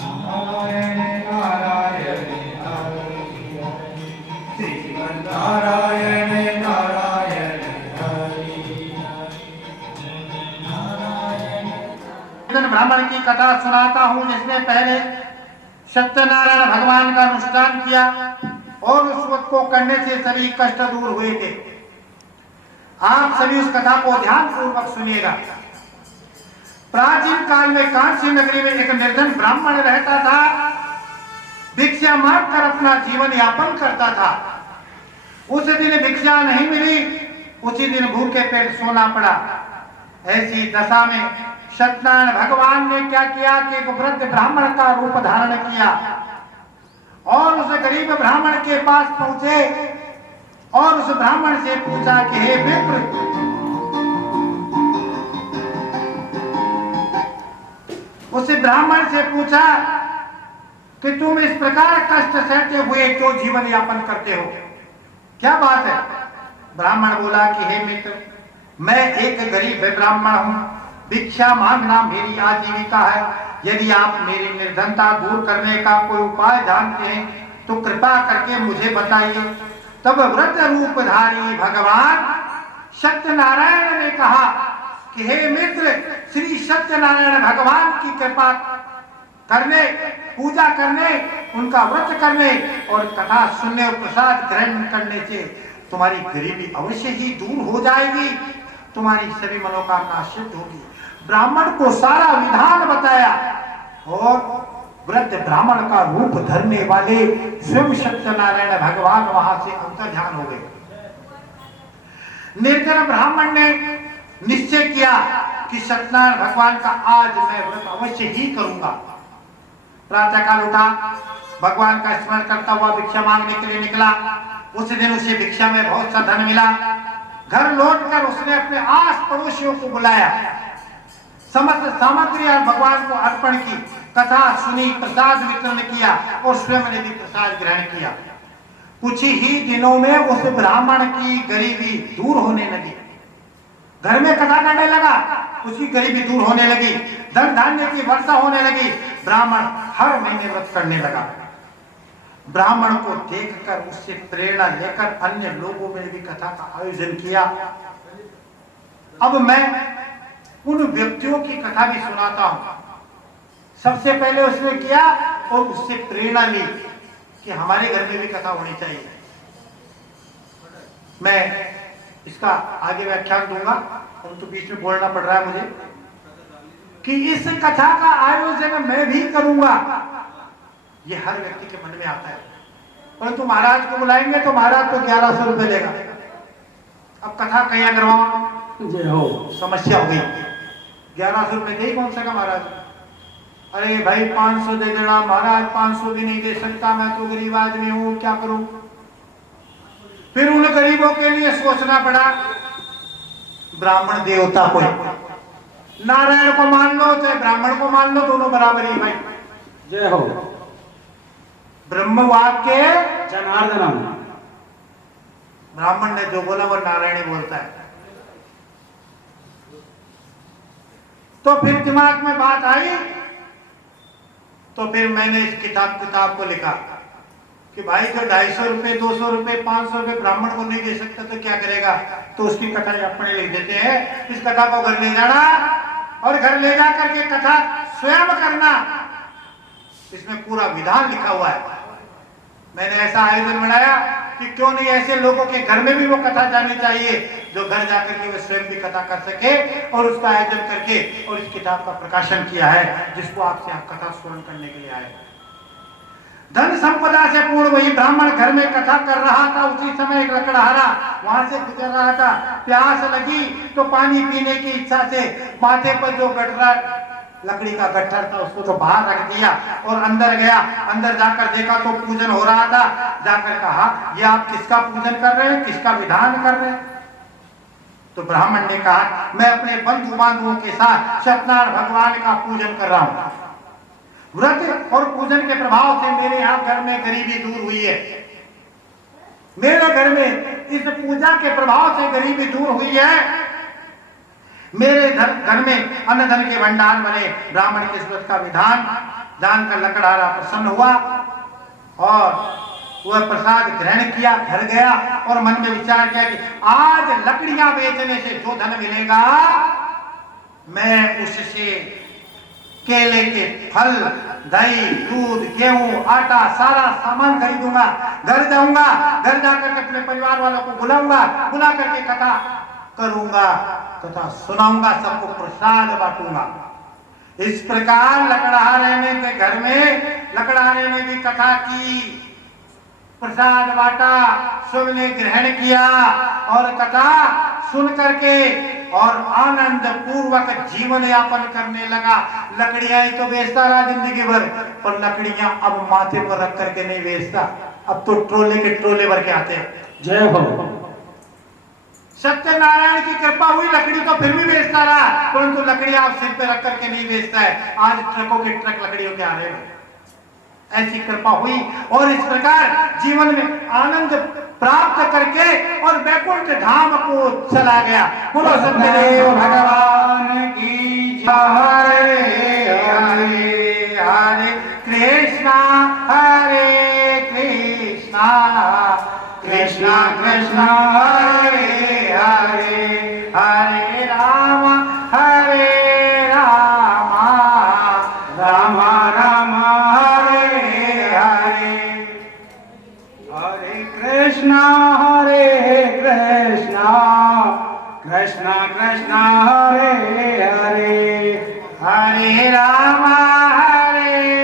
नारायण नारायण नारायण नारायण ब्राह्मण की कथा सुनाता हूँ जिसने पहले सत्यनारायण भगवान का अनुष्ठान किया और उस वक्त को करने से सभी कष्ट दूर हुए थे। आप सभी उस कथा को ध्यान पूर्वक सुनिएगा। प्राचीन काल में कांसी नगरी में एक निर्धन ब्राह्मण रहता था। भिक्षा मांगकर अपना जीवन यापन करता था। उस दिन भिक्षा नहीं मिली, उसी दिन भूखे पेट सोना पड़ा। ऐसी दशा में सत्यनारायण भगवान ने क्या किया कि एक वृद्ध ब्राह्मण का रूप धारण किया और उस गरीब ब्राह्मण के पास पहुंचे और उस ब्राह्मण से पूछा कि हे विप्र, उस ब्राह्मण से पूछा कि तुम इस प्रकार कष्ट सहते हुए क्यों जीवन यापन करते हो, क्या बात है? ब्राह्मण बोला कि हे मित्र, मैं एक गरीब ब्राह्मण हूं, भिक्षा मांगना मेरी आजीविका है। यदि आप मेरी निर्धनता दूर करने का कोई उपाय जानते हैं तो कृपा करके मुझे बताइए। तब वृद्ध रूपधारी भगवान सत्यनारायण ने कहा कि हे मित्र, श्री सत्यनारायण भगवान की कृपा करने, पूजा करने, उनका व्रत करने और कथा सुनने और प्रसाद ग्रहण करने से तुम्हारी गरीबी अवश्य ही दूर हो जाएगी, तुम्हारी सभी मनोकामना सिद्ध होगी। ब्राह्मण को सारा विधान बताया और वृद्ध ब्राह्मण का रूप धरने वाले स्वयं सत्यनारायण भगवान वहां से अंतर्ध्यान हो गए। निर्धन ब्राह्मण ने निश्चय किया कि सत्यनारायण भगवान का आज मैं व्रत अवश्य ही करूंगा। प्रातः काल उठा, भगवान का स्मरण करता हुआ भिक्षा मांगने के लिए निकला। उस दिन उसे भिक्षा में बहुत सा धन मिला। घर लौटकर उसने अपने आस पड़ोसियों को बुलाया, समस्त सामग्री भगवान को अर्पण की, कथा सुनी, प्रसाद वितरण किया और स्वयं ने भी प्रसाद ग्रहण किया। कुछ ही दिनों में उस ब्राह्मण की गरीबी दूर होने लगी। घर में कथा करने लगा, उसकी गरीबी दूर होने लगी, धन धान्य की वर्षा होने लगी। ब्राह्मण हर महीने व्रत करने लगा। ब्राह्मण को देखकर उससे प्रेरणा लेकर अन्य लोगों ने भी कथा का आयोजन किया। अब मैं उन व्यक्तियों की कथा भी सुनाता हूं। सबसे पहले उसने किया और उससे प्रेरणा ली कि हमारे घर में भी कथा होनी चाहिए। मैं इसका आगे व्याख्यान दूंगा, तो बीच में बोलना पड़ रहा है मुझे कि इस कथा का आयोजन मैं भी करूंगा, ये हर व्यक्ति के मन में आता है। परंतु महाराज को बुलाएंगे तो महाराज तो 1100 रुपए लेगा। अब कथा कहीं करवाओ, जय हो, समस्या हो गई। 1100 रुपए दे कौन सा का महाराज? अरे भाई 500 दे देना। महाराज 500 भी नहीं दे सकता, मैं तो गरीब आदमी हूं, क्या करूं? फिर उन गरीबों के लिए सोचना पड़ा। ब्राह्मण देवता कोई, नारायण को मान लो चाहे ब्राह्मण को मान लो, दोनों बराबर ही भाई। जय हो। ब्रह्म वाक्य जनार्दनम, ब्राह्मण ने जो बोला वो नारायण ही बोलता है। तो फिर दिमाग में बात आई, तो फिर मैंने इस किताब को लिखा कि भाई जो 250 रुपए, 200 रुपए, 500 रुपए ब्राह्मण को नहीं दे सकता तो क्या करेगा? तो उसकी कथा अपने लिख देते हैं। इस कथा को घर ले जाना और घर ले जा करके कथा स्वयं करना, इसमें पूरा विधान लिखा हुआ है। मैंने ऐसा आयोजन बनाया कि क्यों नहीं ऐसे लोगों के घर में भी वो कथा जानी चाहिए जो घर जाकर के वे स्वयं भी कथा कर सके, और उसका आयोजन करके और इस किताब का प्रकाशन किया है, जिसको आपसे कथा श्रवण करने के लिए आए। धन संपदा से पूर्ण वही ब्राह्मण घर में कथा कर रहा था। उसी समय एक लकड़हारा वहां से गुजर रहा था। प्यास लगी तो पानी पीने की इच्छा से माथे पर जो गठरा, लकड़ी का गट्ठर था, उसको तो बाहर रख दिया और अंदर गया। अंदर जाकर देखा तो पूजन हो रहा था। जाकर कहा, ये आप किसका पूजन कर रहे हैं, किसका विधान कर रहे हैं? तो ब्राह्मण ने कहा, मैं अपने बंधु बांधवों के साथ सत्यनारायण भगवान का पूजन कर रहा हूं। व्रत और पूजन के प्रभाव से मेरे यहाँ घर में गरीबी दूर हुई है। मेरे घर में इस पूजा के प्रभाव से गरीबी दूर हुई है। मेरे घर में अन्न धन के भंडार बने। ब्राह्मण के व्रत का विधान जानकर लकड़हारा प्रसन्न हुआ और वह प्रसाद ग्रहण किया, घर गया और मन में विचार किया कि आज लकड़ियां बेचने से जो धन मिलेगा मैं उससे केले के फल, दही, दूध, गेहूं, आटा सारा सामान खरीदूंगा, घर जाऊंगा, घर जाकर के अपने परिवार वालों को बुलाऊंगा, बुला करके कथा करूंगा, कथा सुनाऊंगा, सबको प्रसाद बांटूंगा। इस प्रकार लकड़हारे ने के घर में लकड़हारे ने भी कथा की, प्रसाद बांटा, सबने ग्रहण किया और कथा सुन करके और आनंद पूर्वक जीवन यापन करने लगा। लकड़ियां ही तो बेचता रहा जिंदगी भर, पर लकड़ियां अब माथे पर रख करके नहीं बेचता, अब तो ट्रोले के ट्रोले भर के आते हैं। जय हो। सत्यनारायण की कृपा हुई, लकड़ी तो फिर भी बेचता रहा, परंतु लकड़ियां आप सिर पे रख करके नहीं बेचता है। आज ट्रकों के ट्रक लकड़ियों के आ रहे हैं। ऐसी कृपा हुई और इस प्रकार जीवन में आनंद प्राप्त करके और वैकुंठ धाम को चला गया। बोलो सत्यदेव भगवान की जय। हरे हरे हरे कृष्णा हरे कृष्णा कृष्णा कृष्णा हरे हरे हरे राम राम राम हरे हरे हरे कृष्णा कृष्णा कृष्णा हरे हरे हरे राम हरे